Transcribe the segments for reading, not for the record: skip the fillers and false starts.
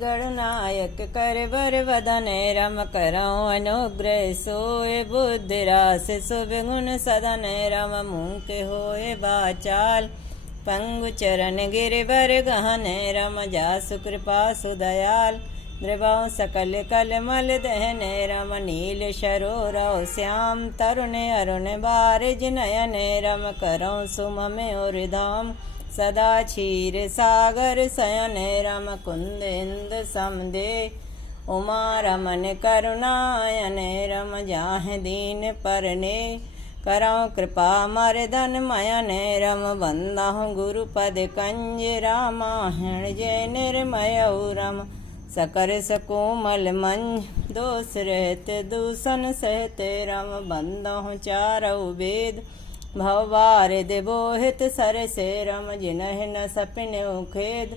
गणनायक कर बर वदन रम करो अनुग्रह सोए बुद्धि रास शुभ गुण सदन रम मुख होए बाचाल पंगु चरण गिरिवर गहन रम जासु कृपा सुदयाल द्रवौ सकल कल मल दहन रम नील शरोरौ श्याम तरुण अरुण बारिज नयन रम करौ सुमम और धाम सदा क्षीर सागर शयन रम कुंद इंद समदे उमा रमन करुणायन रम जाह दीन परने करौ कृपा मर्दन मयन रम बंदहु गुरुपद कंज रामायण जय निर्मय रम सकर सकोमल मंज दोष रहत दूषण सहत रम बंदहु चारौ वेद भववारिद बोहित सरसे रम जिनहि न सपिनहु खेद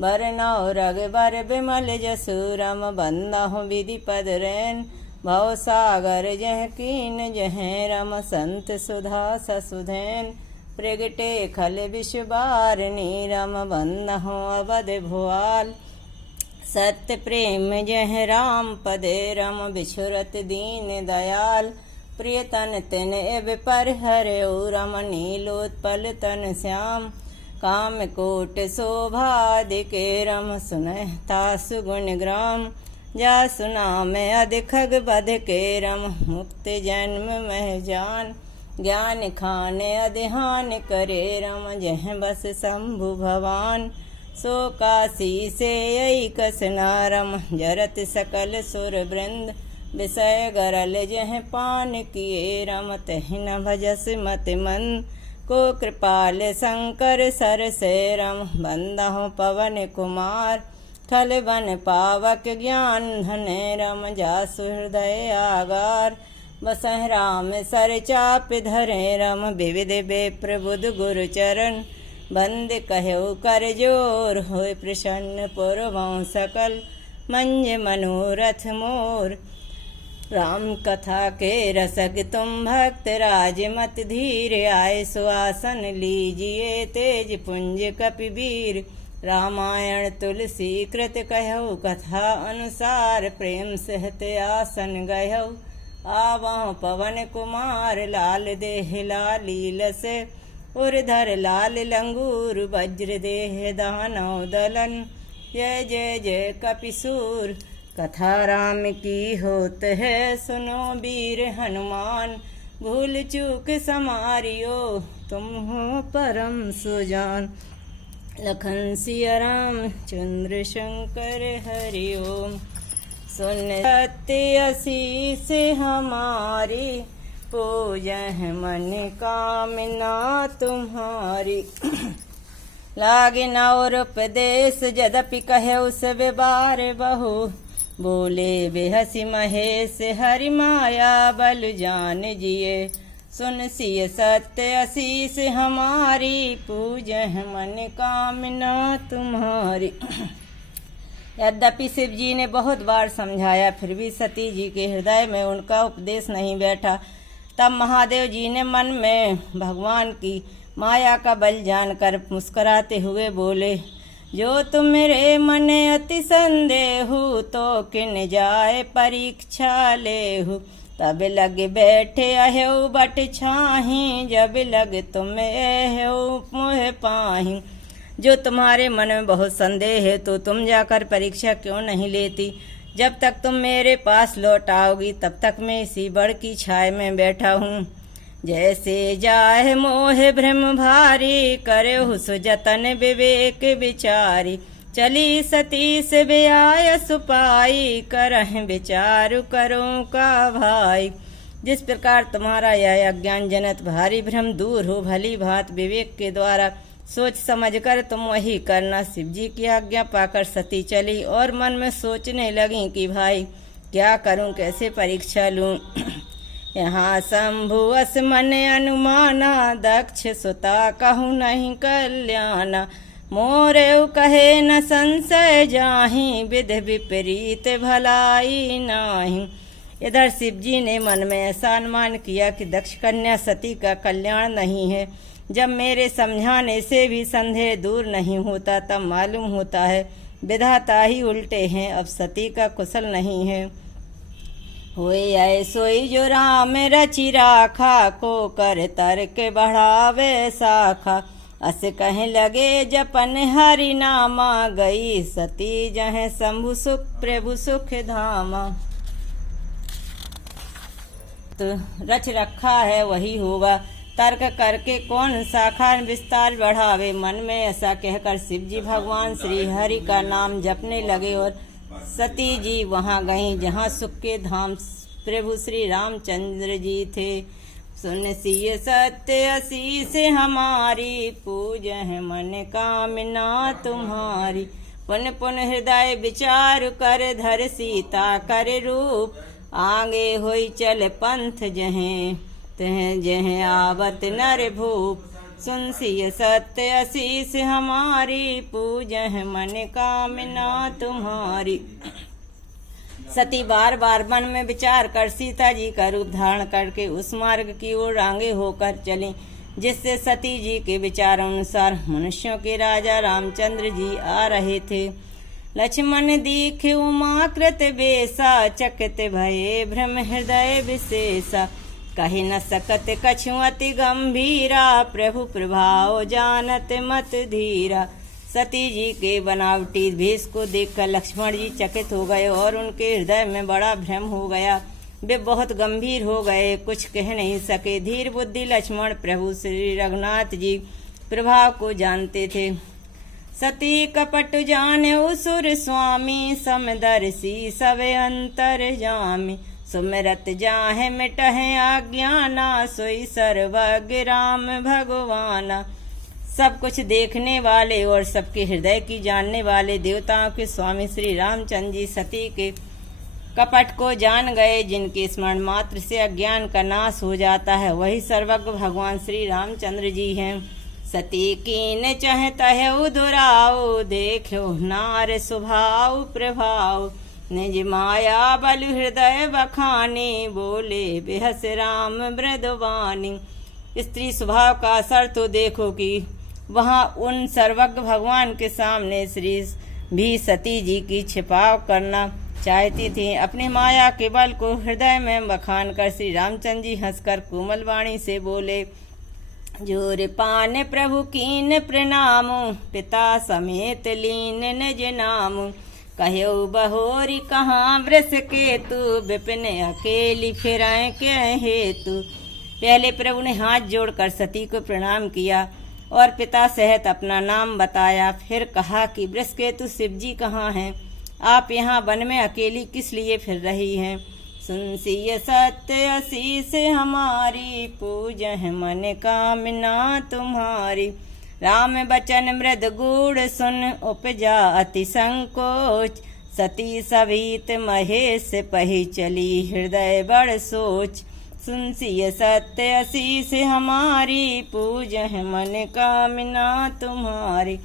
बरनौ रघुबर बिमल जसु रम बंदहु विधि पद रैन भव सागर जह कीन जह रम संत सुधा ससुधैन प्रगटे खल विश्वबारनी रम बंदहु अवध भुआल सत्य प्रेम जह राम पदे रम बिछुरत दीन दयाल प्रियतन तिन एव पर हरऊ रम नीलोत्पल तन श्याम काम कोट शोभादिके रम सुनह तासु गुण ग्राम जा सुना में अधिक बध के रम मुक्त जन्म मह जान ज्ञान खाने अधिहान करे रम जह बस शंभु भवान सो काशी से यही कसना रम जरत सकल सुर वृंद विषय गरल जह पान किए रम तह न भजस मत मन को कृपाल शंकर सर से रम बंदहु पवन कुमार खल बन पावक ज्ञान धन रम जासु हृदय आगार बसह राम सर चाप धरे रम विविध बेप्र बुध गुरु चरण बंद कहु कर जोर होय प्रसन्न पुरवं सकल मंज मनोरथ मोर राम कथा के रसक तुम भक्त राज मत धीर आए सुआसन लीजिए तेज पुंज कपिवीर रामायण तुलसी कृत कहु कथा अनुसार प्रेम सहत आसन गहु आवहु पवन कुमार लाल देह लालीलस उर्धर लाल लंगूर वज्र देह दानव दलन जय जय जय कपिसूर कथा राम की होत है सुनो वीर हनुमान भूल चूक समारियो तुम हो परम सुजान लखन सिया राम चंद्र शंकर हरि ओम सुन सत्य असीस हमारी पूजह मन कामना तुम्हारी लागे नौर उपदेश जदपि कहे उस बार बहु बोले बेहसी महेश हरि माया बल जान जिए सुन सिय सत्य असीस हमारी पूजह मन कामना तुम्हारी। यद्यपि शिव जी ने बहुत बार समझाया फिर भी सती जी के हृदय में उनका उपदेश नहीं बैठा। तब महादेव जी ने मन में भगवान की माया का बल जानकर मुस्कुराते हुए बोले, जो तुम मेरे मन अति संदेहु तो किन जाए परीक्षा लेहु। तब लग बैठे अहेउ बट छाही जब लग तुम अहेउ मोह पाही। जो तुम्हारे मन में बहुत संदेह है तो तुम जाकर परीक्षा क्यों नहीं लेती। जब तक तुम मेरे पास लौट आओगी तब तक मैं इसी बड़ की छाया में बैठा हूँ। जैसे जाए मोह भ्रम भारी करे हुस जतन विवेक विचारी। चली सती से ब्याय सुपाई करह विचारु करो का भाई। जिस प्रकार तुम्हारा यह अज्ञान जनत भारी भ्रम दूर हो भली भांत विवेक के द्वारा सोच समझकर तुम वही करना। शिव जी की आज्ञा पाकर सती चली और मन में सोचने लगी कि भाई क्या करूं, कैसे परीक्षा लूं। यहाँ शंभु अस मन अनुमाना दक्ष सुता कहूँ नहीं कल्याणा। मोरेउ कहे न संशय जाहि विध विपरीत भलाई नाही। इधर शिव जी ने मन में ऐसा अनुमान किया कि दक्ष कन्या सती का कल्याण नहीं है। जब मेरे समझाने से भी संदेह दूर नहीं होता तब मालूम होता है विधाता ही उल्टे हैं, अब सती का कुशल नहीं है। होए ऐसोई जो राम रचि राखा, को कर तर्क बढ़ावे शाखा। अस कहें लगे जपन हरि नामा, गई सती जहाँ शंभु सुख प्रभु सुख धामा। तो रच रखा है वही होगा, तर्क करके कौन शाखा विस्तार बढ़ावे। मन में ऐसा कहकर शिव जी भगवान श्री हरि का नाम जपने लगे और सती जी वहां गईं जहां सुख के धाम प्रभु श्री रामचंद्र जी थे। सुन सिय सत्य असीस हमारी, पूजह मन कामना तुम्हारी। पुन पुन हृदय विचार कर, धर सीता कर रूप। आगे होई चल पंथ जहें तह जह आवत नर भूप। सुन सिय सत्य असीस हमारी, पूजह मन कामना तुम्हारी। सती बार बार मन में विचार कर सीता जी का रूप धारण करके उस मार्ग की ओर आगे होकर चली जिससे सती जी के विचार अनुसार मनुष्यों के राजा रामचंद्र जी आ रहे थे। लक्ष्मण दीखे उमाकृत बेसा, चकित भये भ्रम हृदय विशेषा। कही न सकत कछु अति गंभीरा, प्रभु प्रभाव जानत मत धीरा। सती जी के बनावटी भेष को देखकर लक्ष्मण जी चकित हो गए और उनके हृदय में बड़ा भ्रम हो गया। वे बहुत गंभीर हो गए, कुछ कह नहीं सके। धीर बुद्धि लक्ष्मण प्रभु श्री रघुनाथ जी प्रभाव को जानते थे। सती कपट जाने उसुर स्वामी, समदर्शी सब अंतर जामी। सुमिरत जाहे मिटहे आज्ञाना, सोई सर्वज्ञ राम भगवाना। सब कुछ देखने वाले और सबके हृदय की जानने वाले देवताओं के स्वामी श्री रामचंद्र जी सती के कपट को जान गए। जिनके स्मरण मात्र से अज्ञान का नाश हो जाता है वही सर्वज्ञ भगवान श्री रामचंद्र जी हैं। सती कीन चाहता है उदुराओ, देखो नार स्वभाव प्रभाव। निज माया बल हृदय बखानी, बोले बेहस राम मृदवानी। स्त्री स्वभाव का असर तो देखो कि वहाँ उन सर्वज्ञ भगवान के सामने श्री भी सती जी की छिपाव करना चाहती थी। अपनी माया के बल को हृदय में बखान कर श्री रामचंद्र जी हंसकर कोमल वाणी से बोले, जोर पान प्रभु कीन प्रणाम, पिता समेत लीन निज नाम। कहो बहोरी कहाँ वृष के तू, विपिन अकेली फिराए के हेतु। पहले प्रभु ने हाथ जोड़कर सती को प्रणाम किया और पिता सहित अपना नाम बताया। फिर कहा कि वृषकेतु शिव जी कहाँ हैं? आप यहाँ वन में अकेली किस लिए फिर रही हैं? सुन सिय सत्य असीस हमारी, पूजह मन कामना तुम्हारी। राम बचन मृद गूढ़ सुन, उपजा अति संकोच। सती सभीत महेश पही चली, हृदय बड़ सोच। सुन सिय सत्य असीस हमारी, पूजह मन कामना तुम्हारी।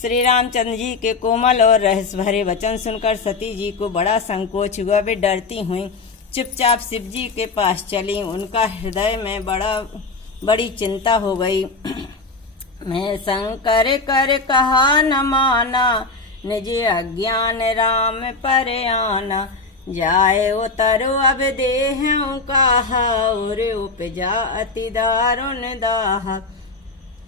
श्री रामचंद्र जी के कोमल और रहस्य भरे वचन सुनकर सती जी को बड़ा संकोच हुआ। वे डरती हुई चुपचाप शिव जी के पास चली। उनका हृदय में बड़ी चिंता हो गई। मैं शंकर कर कहा न माना, निज अज्ञान राम पर आना। जाए उतरो अब देह कहा, और उपजा अति दारुण दाह।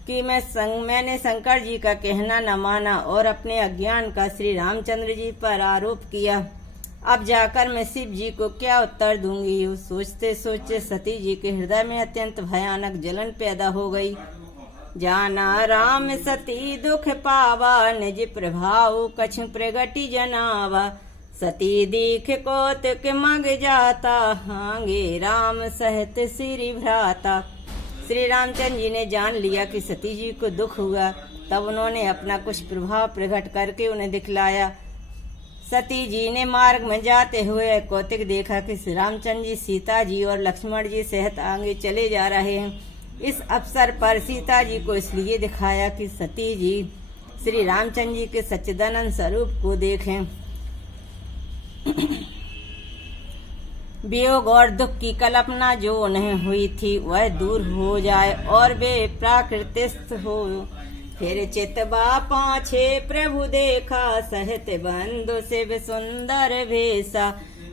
कि मैंने शंकर जी का कहना न माना और अपने अज्ञान का श्री रामचंद्र जी पर आरोप किया। अब जाकर मैं शिव जी को क्या उत्तर दूंगी? सोचते सोचते सती जी के हृदय में अत्यंत भयानक जलन पैदा हो गई। जाना राम सती दुख पावा, निज प्रभाव कछु प्रगति जनावा। सती दीख कौतुक मग जाता, हांगे राम सहित श्री भ्राता। श्री रामचंद्र जी ने जान लिया कि सती जी को दुख हुआ। तब उन्होंने अपना कुछ प्रभाव प्रकट करके उन्हें दिखलाया। सती जी ने मार्ग में जाते हुए कौतुक देखा कि श्री रामचंद्र जी सीता जी और लक्ष्मण जी सहित आगे चले जा रहे हैं। इस अवसर पर सीता जी को इसलिए दिखाया कि सती जी श्री रामचंद्र जी के सच्चिदानंद स्वरूप को देखें। वियोग और दुख की कल्पना जो उन्हें हुई थी वह दूर हो जाए और वे प्राकृतिस्थ हो फिर चितबा पाछे प्रभु देखा, सहत बंधु शिव सुंदर भेसा।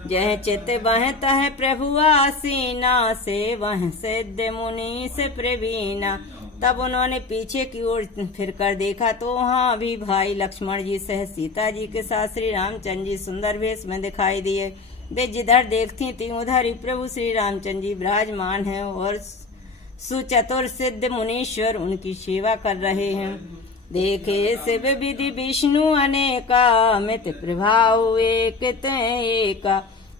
जह चित बह तह प्रभु आसीना, से वह सिद्ध मुनि से प्रवीणा। तब उन्होंने पीछे की ओर फिर कर देखा तो वहाँ भी भाई लक्ष्मण जी सह सीता जी के साथ श्री रामचंद्र जी सुंदर भेष में दिखाई दिए। वे जिधर देखती थी उधर ही प्रभु श्री रामचंद्र जी विराजमान हैं और सुचतुर सिद्ध मुनीश्वर उनकी सेवा कर रहे हैं। देखे शिव विधि विष्णु अनेका, अमित प्रभाव एक एका।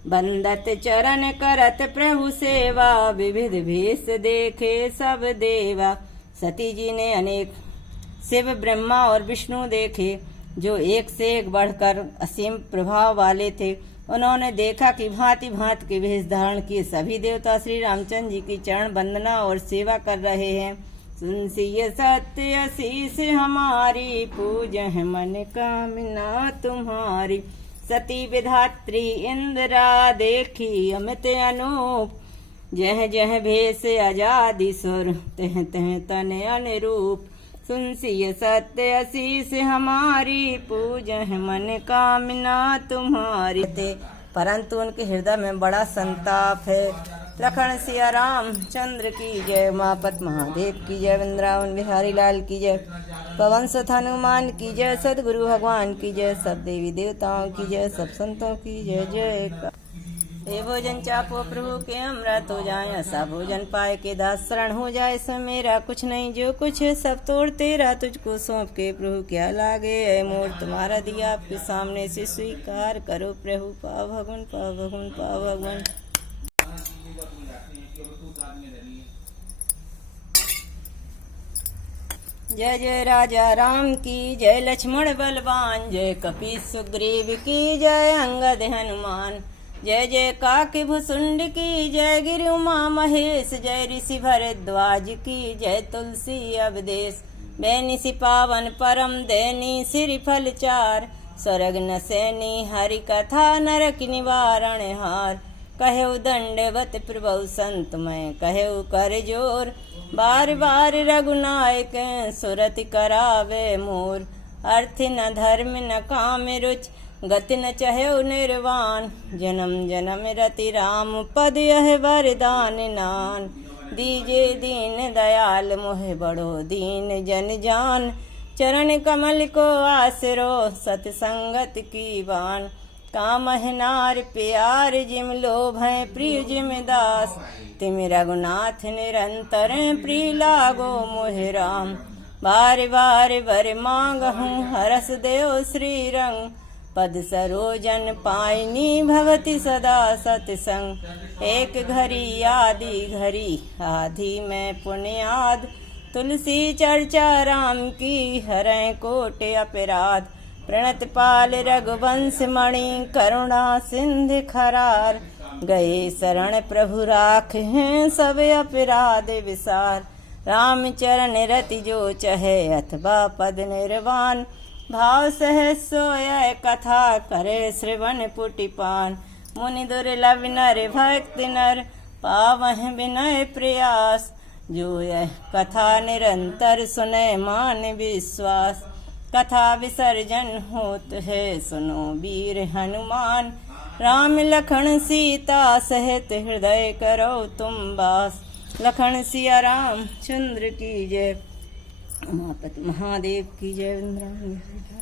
बंदत चरण करत प्रभु सेवा, विविध भेष देखे सब देवा। सती जी ने अनेक शिव ब्रह्मा और विष्णु देखे जो एक से एक बढ़कर असीम प्रभाव वाले थे। उन्होंने देखा कि भांति भांति के वेश धारण किए सभी देवता श्री रामचंद्र जी की चरण वंदना और सेवा कर रहे हैं। सुनसिय सत्य आशीष हमारी, पूजह मन कामना तुम्हारी। सती विधात्री इंद्रा देखी अमित अनूप, जह जह भेष आजादी सुर तह तह तन अनुरूप। सुनसिय सत्य आशीष हमारी, पूजह मन कामना तुम्हारी। परंतु उनके हृदय में बड़ा संताप है। लखन सिया राम चंद्र की जय, उमापत महादेव की जय, वृंदावन बिहारी लाल की जय, पवन सुत हनुमान की जय, सदगुरु भगवान की जय, सब देवी देवताओं की जय, सब संतों की जय जय। ये भोजन चापो प्रभु के अमृत हो जाए, ऐसा भोजन पाए के दास शरण हो जाए। इसमें मेरा कुछ नहीं जो कुछ है सब तोड़ तेरा, तुझको सौंप के प्रभु क्या लागे। ऐ मोर तुम्हारा दिया आपके सामने से स्वीकार करो प्रभु। पाव भगवान पाव भगवान पाव भगवान। जय जय राजा राम की जय, लक्ष्मण बलवान जय, कपि सुग्रीव की जय, अंगद हनुमान जय। जय काके भुसुंड की जय, गिरि उमा महेश जय, ऋषि भरद्वाज की जय, तुलसी अवदेश। बैनिसि पावन परम दैनी सिरि फल चार, स्वर्ग नसैनी हरि कथा नरक निवारण हार। कहु दंडवत प्रभु संत मैं कहु कर जोर, बार बार रघुनायक सुरति करावे मोर। अर्थ न धर्म न काम रुच, गति न चहु निर्वाण। जन्म जन्म रति राम पद यह वरदान नान। दीजे दीन दयाल मोह बड़ो दीन जन जान, चरण कमल को आसरो सतसंगत की बान। काम है नार प्यार जिम लोभ है प्रिय जिम दास, तिम रघुनाथ निरंतर प्रिय लागो मोह राम। बार बार बर मांगहूँ हरस देव श्री रंग, पद सरोजन पाइनी भवति सदा सतसंग। एक घड़ी आदि घड़ी आधि में पुण्याद, तुलसी चर्चा राम की हरै कोट अपराध। प्रणत पाल रघुवंश मणि करुणा सिंध खरार, गए शरण प्रभु राख हैं सब अपराध विसार। राम चरण रति जो चहे अथवा पद निर्वाण, भाव सह सोय कथा करे श्रवण पुटिपान। मुनि दुर्लभ नर भक्त नर, पावह विनय प्रयास। जो यह कथा निरंतर सुने मान विश्वास, कथा विसर्जन होत है सुनो वीर हनुमान। राम लखन सीता सहित हृदय करो तुम वास। लखन सिया राम चंद्र की जय, उमापति महादेव की जय, वृंदावन बिहारी।